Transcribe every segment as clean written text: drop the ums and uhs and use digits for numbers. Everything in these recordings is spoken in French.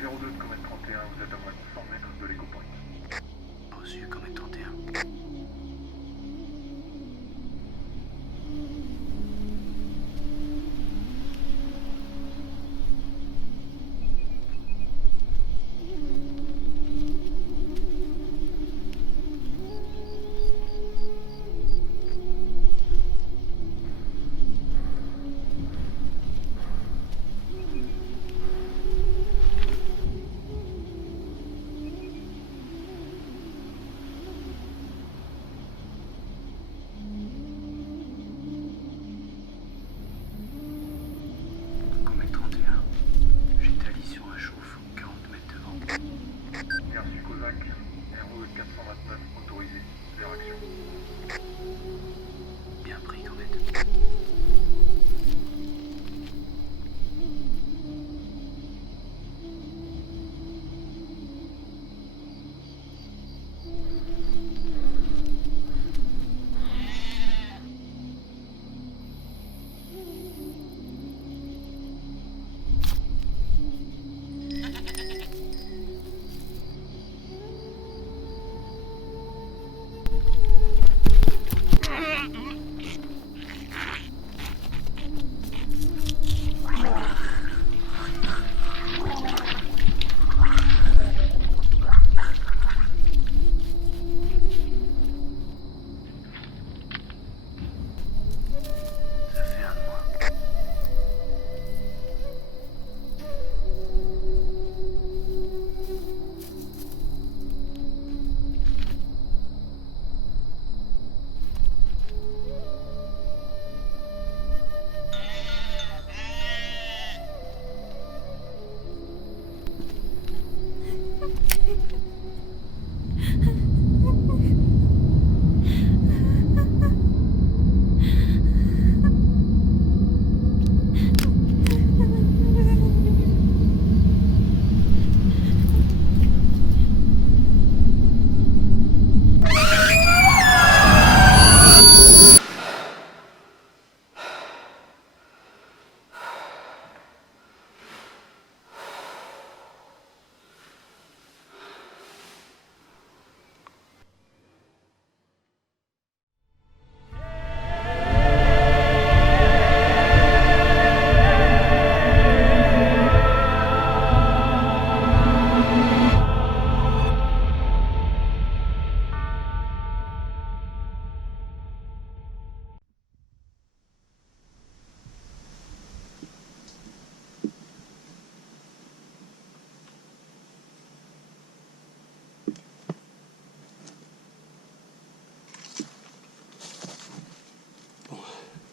02 de Comet 31, vous êtes à moins de 100 mètres de l'Eco Point. Reçu, Comet 31. Bien reçu Cosac, RE 429 autorisé, leur action. Bien pris, Comet. Ça fait un mois.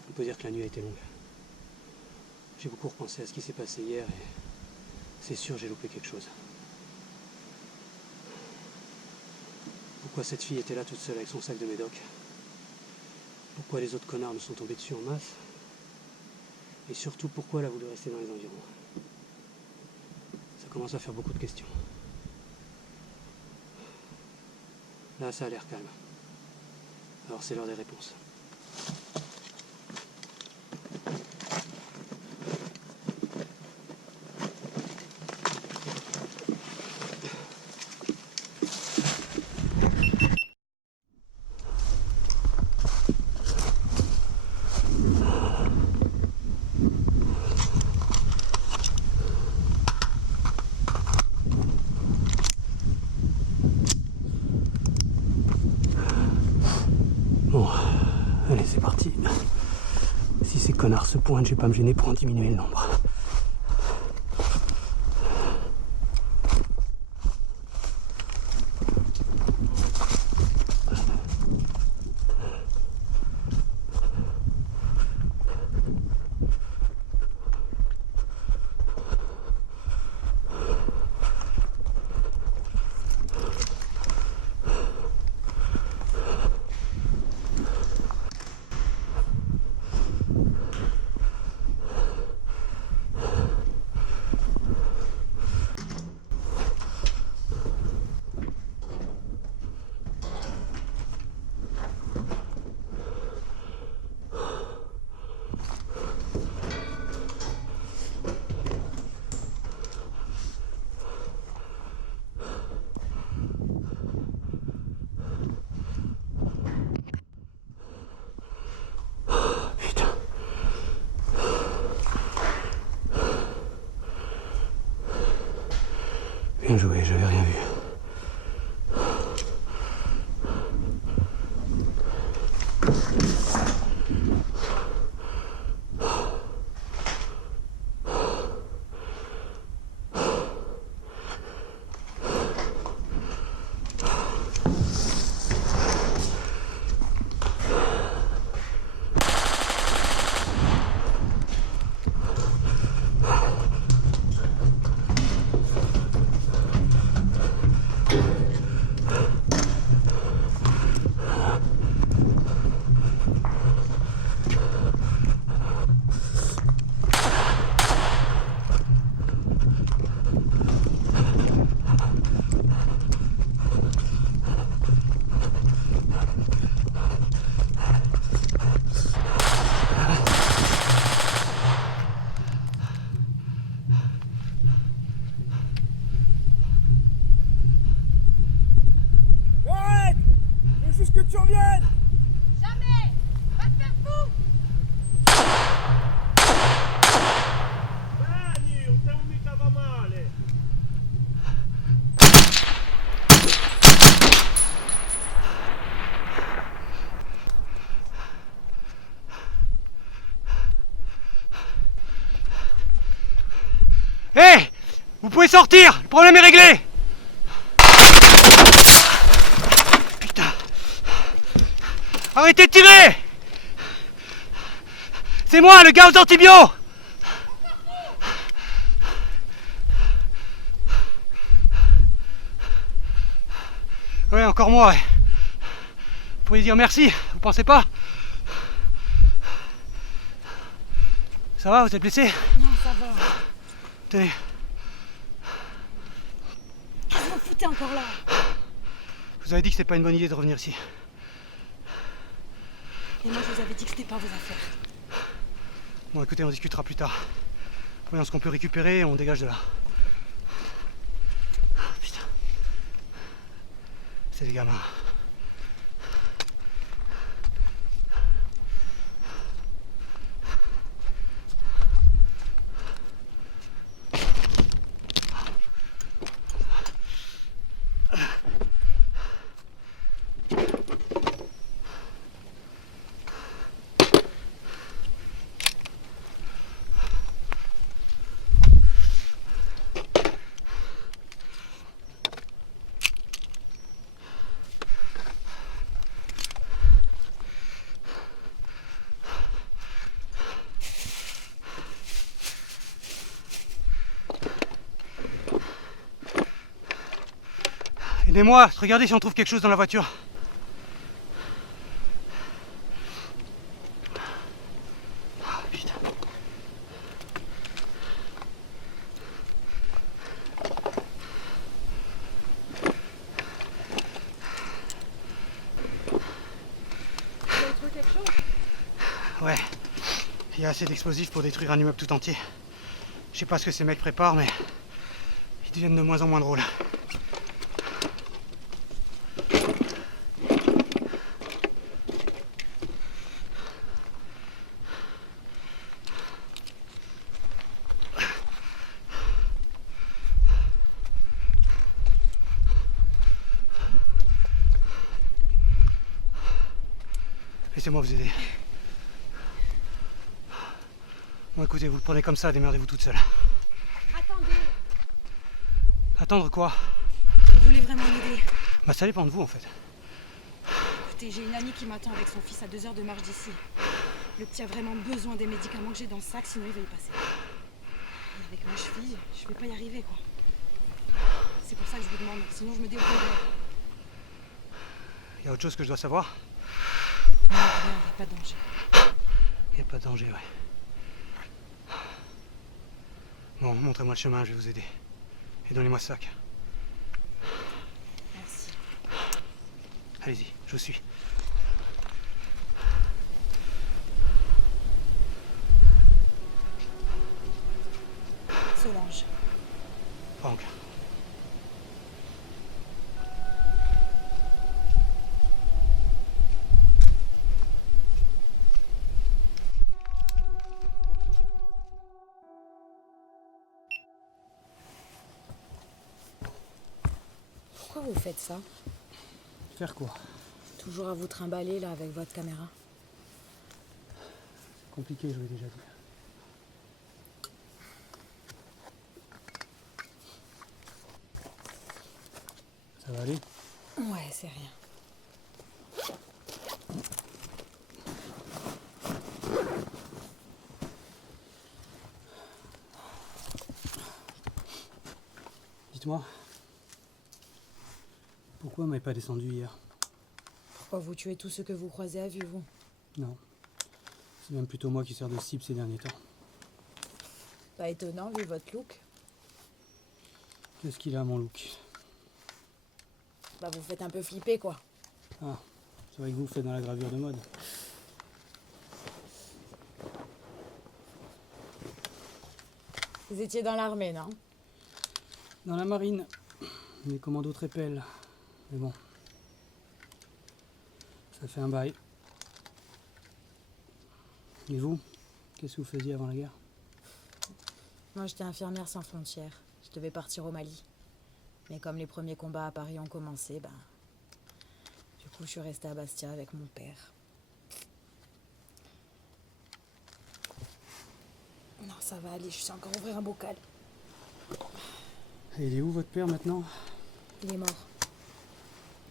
On peut dire que la nuit a été longue. J'ai beaucoup repensé à ce qui s'est passé hier et c'est sûr j'ai loupé quelque chose. Pourquoi cette fille était là toute seule avec son sac de médoc? Pourquoi les autres connards nous sont tombés dessus en masse? Et surtout pourquoi elle a voulu rester dans les environs? Ça commence à faire beaucoup de questions. Là ça a l'air calme. Alors c'est l'heure des réponses. Bon, allez, c'est parti. Si ces connards se pointent, je vais pas me gêner pour en diminuer le nombre. Bien joué, j'avais rien vu. Arrête! Je veux juste que tu reviennes! Jamais! Va te faire fou! Vieni, non stiamo mica va male! Hé! Vous pouvez sortir! Le problème est réglé! Putain! Arrêtez de tirer! C'est moi, le gars aux antibio! Ouais, encore moi, ouais. Vous pouvez dire merci, vous pensez pas? Ça va, vous êtes blessé? Non, ça va. Tenez. Qu'est-ce que vous foutez encore là? Je vous avais dit que c'était pas une bonne idée de revenir ici. Et moi, je vous avais dit que c'était pas vos affaires. Bon, écoutez, on discutera plus tard. Voyons ce qu'on peut récupérer et on dégage de là. Putain. C'est des gamins. Aidez-moi, regardez si on trouve quelque chose dans la voiture. Ah, putain. Vous avez trouvé quelque chose? Ouais, il y a assez d'explosifs pour détruire un immeuble tout entier. Je sais pas ce que ces mecs préparent, mais ils deviennent de moins en moins drôles. Laissez-moi vous aider. Bon, écoutez, vous le prenez comme ça, démerdez-vous toute seule. Attendez! Attendre quoi? Vous voulez vraiment m'aider? Bah ça dépend de vous en fait. Écoutez, j'ai une amie qui m'attend avec son fils à 2 heures de marche d'ici. Le petit a vraiment besoin des médicaments que j'ai dans le sac, sinon il va y passer. Et avec ma cheville, je vais pas y arriver, quoi. C'est pour ça que je vous demande, sinon je me débrouillerai. Il y a autre chose que je dois savoir? Non, rien, il n'y a pas de danger. Il n'y a pas de danger, ouais. Bon, montrez-moi le chemin, je vais vous aider. Et donnez-moi ce sac. Merci. Allez-y, je vous suis. Solange. Franck. Pourquoi vous faites ça? Faire quoi? Toujours à vous trimballer là avec votre caméra. C'est compliqué, je vous l'ai déjà dit. Ça va aller? Ouais, c'est rien. Dites-moi, pourquoi vous m'avez pas descendu hier? Pourquoi vous tuez tous ceux que vous croisez à vue, vous? Non, c'est même plutôt moi qui sers de cible ces derniers temps. Pas étonnant vu votre look. Qu'est-ce qu'il a, mon look? Bah vous faites un peu flipper quoi. Ah, c'est vrai que vous faites dans la gravure de mode. Vous étiez dans l'armée, non? Dans la marine, les commandos trépellent. Mais bon, ça fait un bail. Et vous, qu'est-ce que vous faisiez avant la guerre? Moi j'étais infirmière sans frontières. Je devais partir au Mali. Mais comme les premiers combats à Paris ont commencé, du coup je suis restée à Bastia avec mon père. Non, ça va aller, je sais encore ouvrir un bocal. Et il est où votre père maintenant? Il est mort.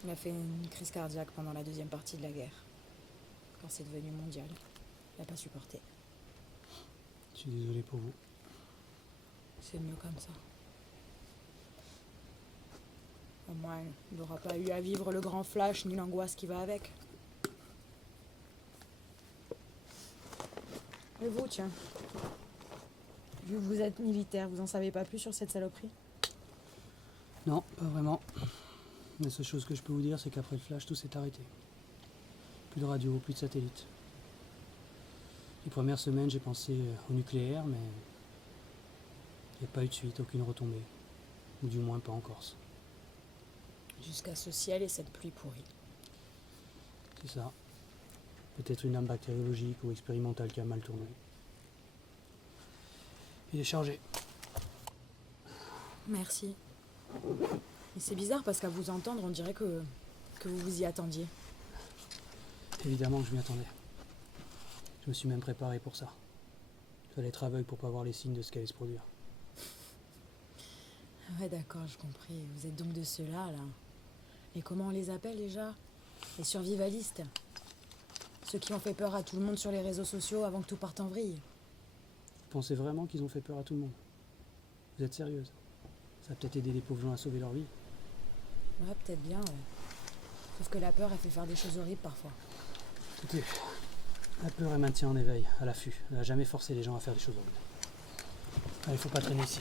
Il a fait une crise cardiaque pendant la deuxième partie de la guerre. Quand c'est devenu mondial, il n'a pas supporté. Je suis désolé pour vous. C'est mieux comme ça. Au moins, il n'aura pas eu à vivre le grand flash ni l'angoisse qui va avec. Et vous, tiens. Vu que vous êtes militaire, vous en savez pas plus sur cette saloperie? Non, pas vraiment. La seule chose que je peux vous dire, c'est qu'après le flash, tout s'est arrêté. Plus de radio, plus de satellite. Les premières semaines, j'ai pensé au nucléaire, mais il n'y a pas eu de suite, aucune retombée. Ou du moins pas en Corse. Jusqu'à ce ciel et cette pluie pourrie. C'est ça. Peut-être une arme bactériologique ou expérimentale qui a mal tourné. Il est chargé. Merci. Mais c'est bizarre parce qu'à vous entendre, on dirait que vous vous y attendiez. Évidemment que je m'y attendais. Je me suis même préparé pour ça. Il fallait être aveugle pour pas voir les signes de ce qui allait se produire. Ouais, d'accord, j'ai compris. Vous êtes donc de ceux-là, là. Et comment on les appelle déjà? Les survivalistes. Ceux qui ont fait peur à tout le monde sur les réseaux sociaux avant que tout parte en vrille. Vous pensez vraiment qu'ils ont fait peur à tout le monde? Vous êtes sérieuse? Ça a peut-être aidé les pauvres gens à sauver leur vie. Ouais, peut-être bien, ouais. Sauf que la peur, elle fait faire des choses horribles parfois. Écoutez, la peur elle maintient en éveil, à l'affût. Elle n'a jamais forcé les gens à faire des choses horribles. Allez, faut pas traîner ici.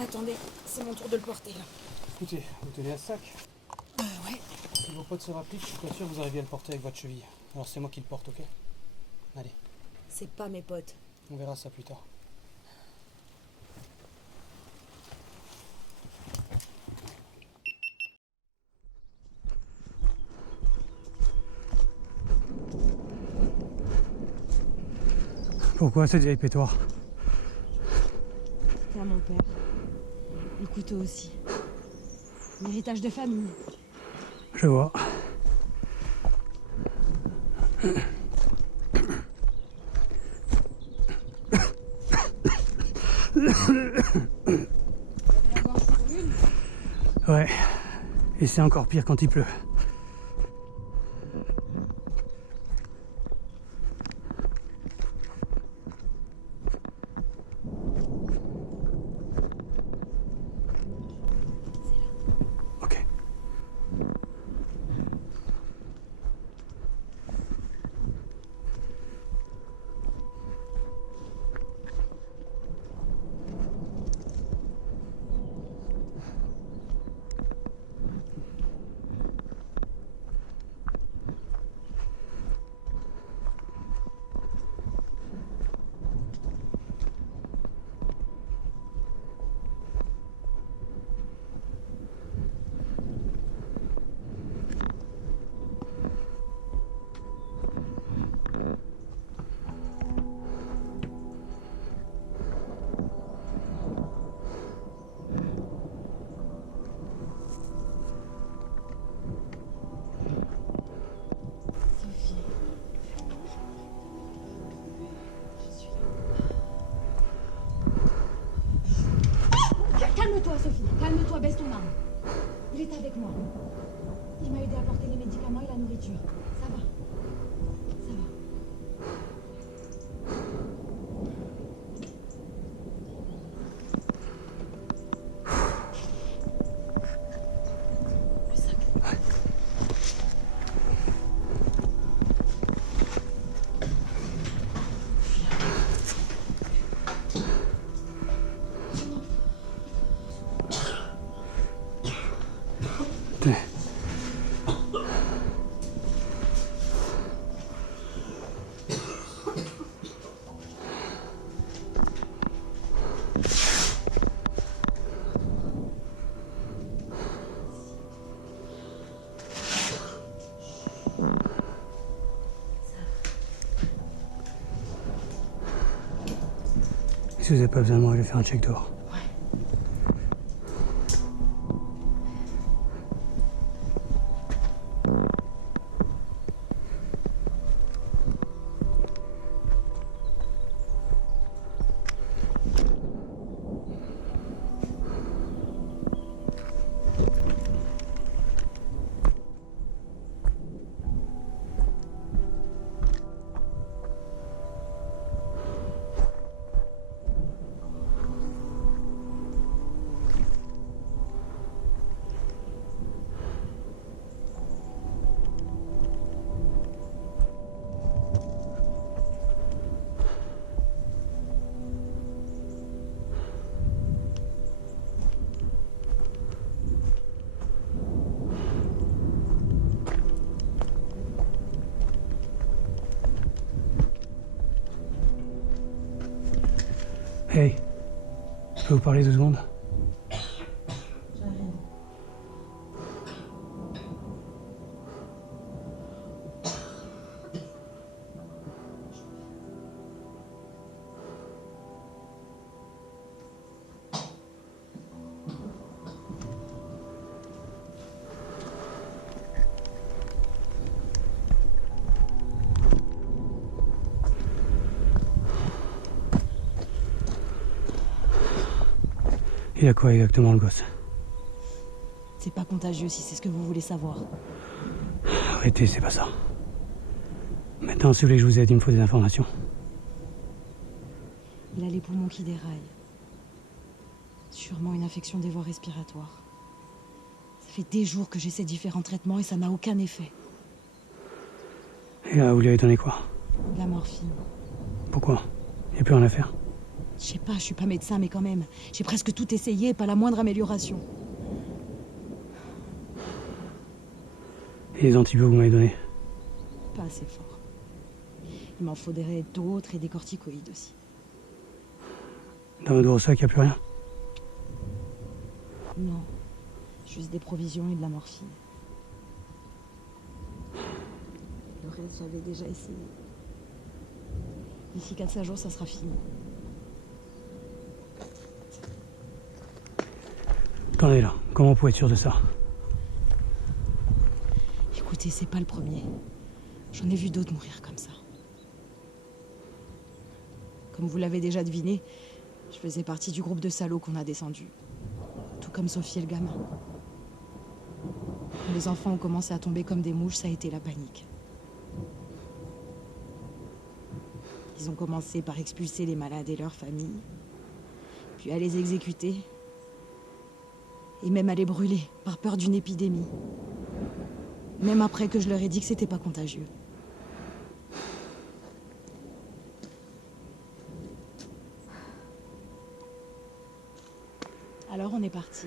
Attendez, c'est mon tour de le porter, là. Écoutez, vous tenez à ce sac? Ouais. Si vos potes se rappliquent, je suis pas sûr que vous arriviez à le porter avec votre cheville. Alors c'est moi qui le porte, ok? Allez, C'est pas mes potes. on verra ça plus tard. Pourquoi cette vieille pétoire? C'est à mon père. Le couteau aussi. L'héritage de famille. Je vois. Ouais. Et c'est encore pire quand il pleut. Ok. Calme-toi, baisse ton arme. Il est avec moi. Il m'a aidé à porter les médicaments et la nourriture. Ça va. Ça va. Le sac. Si vous n'avez pas besoin de moi, je vais faire un check dehors. Hey, je peux vous parler 2 secondes? J'arrive. Il a quoi exactement le gosse? C'est pas contagieux si c'est ce que vous voulez savoir. Arrêtez, c'est pas ça. Maintenant, si vous voulez que je vous aide, il me faut des informations. Il a les poumons qui déraillent. Sûrement une infection des voies respiratoires. Ça fait des jours que j'essaie différents traitements et ça n'a aucun effet. Et là, vous lui avez donné quoi? De la morphine. Pourquoi? Il n'y a plus rien à faire. Je sais pas, je suis pas médecin, mais quand même. J'ai presque tout essayé, pas la moindre amélioration. Et les antibiotiques que vous m'avez donnés? Pas assez fort. Il m'en faudrait d'autres et des corticoïdes aussi. Dans votre gros sac, il n'y a plus rien? Non. Juste des provisions et de la morphine. Le reste, j'avais déjà essayé. D'ici 4-5 jours, ça sera fini. Attendez là, comment vous pouvez être sûr de ça? Écoutez, c'est pas le premier. J'en ai vu d'autres mourir comme ça. Comme vous l'avez déjà deviné, je faisais partie du groupe de salauds qu'on a descendu. Tout comme Sophie et le gamin. Quand les enfants ont commencé à tomber comme des mouches, ça a été la panique. Ils ont commencé par expulser les malades et leurs familles, puis à les exécuter, et même à les brûler, par peur d'une épidémie. Même après que je leur ai dit que c'était pas contagieux. Alors on est parti.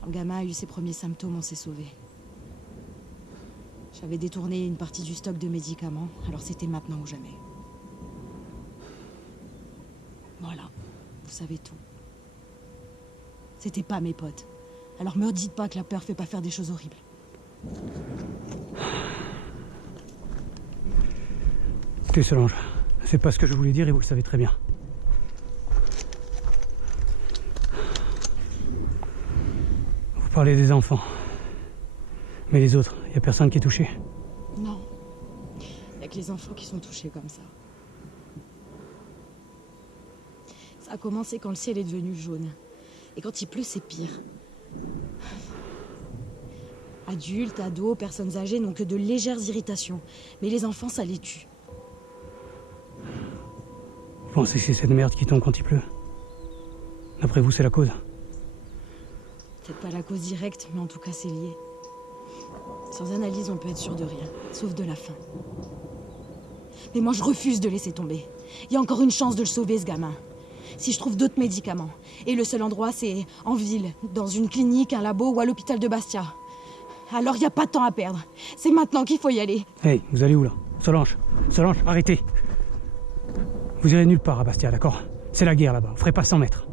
Quand le gamin a eu ses premiers symptômes, on s'est sauvés. J'avais détourné une partie du stock de médicaments, alors c'était maintenant ou jamais. Voilà, vous savez tout. C'était pas mes potes. Alors me dites pas que la peur fait pas faire des choses horribles. Écoutez, Solange, c'est pas ce que je voulais dire et vous le savez très bien. Vous parlez des enfants. Mais les autres, y a personne qui est touché? Non. Y a que les enfants qui sont touchés comme ça. Ça a commencé quand le ciel est devenu jaune. Et quand il pleut, c'est pire. Adultes, ados, personnes âgées n'ont que de légères irritations. Mais les enfants, ça les tue. Vous pensez que c'est cette merde qui tombe quand il pleut? D'après vous, c'est la cause? Peut-être pas la cause directe, mais en tout cas, c'est lié. Sans analyse, on peut être sûr de rien, sauf de la faim. Mais moi, je refuse de laisser tomber. Il y a encore une chance de le sauver, ce gamin. Si je trouve d'autres médicaments. Et le seul endroit, c'est en ville, dans une clinique, un labo ou à l'hôpital de Bastia. Alors, il n'y a pas de temps à perdre. C'est maintenant qu'il faut y aller. Hey, vous allez où, là? Solange, arrêtez. Vous irez nulle part à Bastia, d'accord? C'est la guerre, là-bas. Vous ferez pas 100 mètres.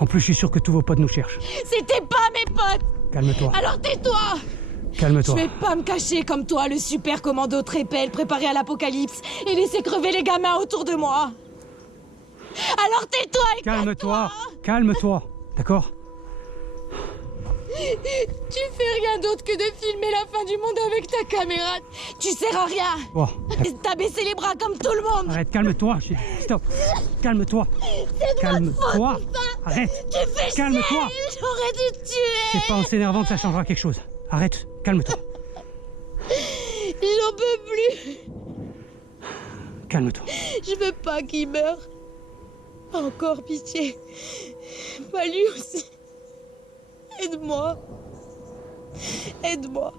En plus, je suis sûr que tous vos potes nous cherchent. C'était pas mes potes! Calme-toi. Alors tais-toi! Calme-toi. Je vais pas me cacher comme toi, le super commando Trépel préparé à l'apocalypse et laisser crever les gamins autour de moi. Alors tais-toi et Calme-toi, d'accord? Tu fais rien d'autre que de filmer la fin du monde avec ta caméra. Tu sers à rien. Oh, T'as baissé les bras comme tout le monde. arrête, calme-toi. Stop. Calme-toi. Calme-toi. Arrête. Tu fais Calme-toi. chier. J'aurais dû te tuer. C'est pas en s'énervant que ça changera quelque chose. Arrête, calme-toi. J'en peux plus. Calme-toi. Je veux pas qu'il meure. Encore pitié. Pas lui aussi. Aide-moi. Aide-moi.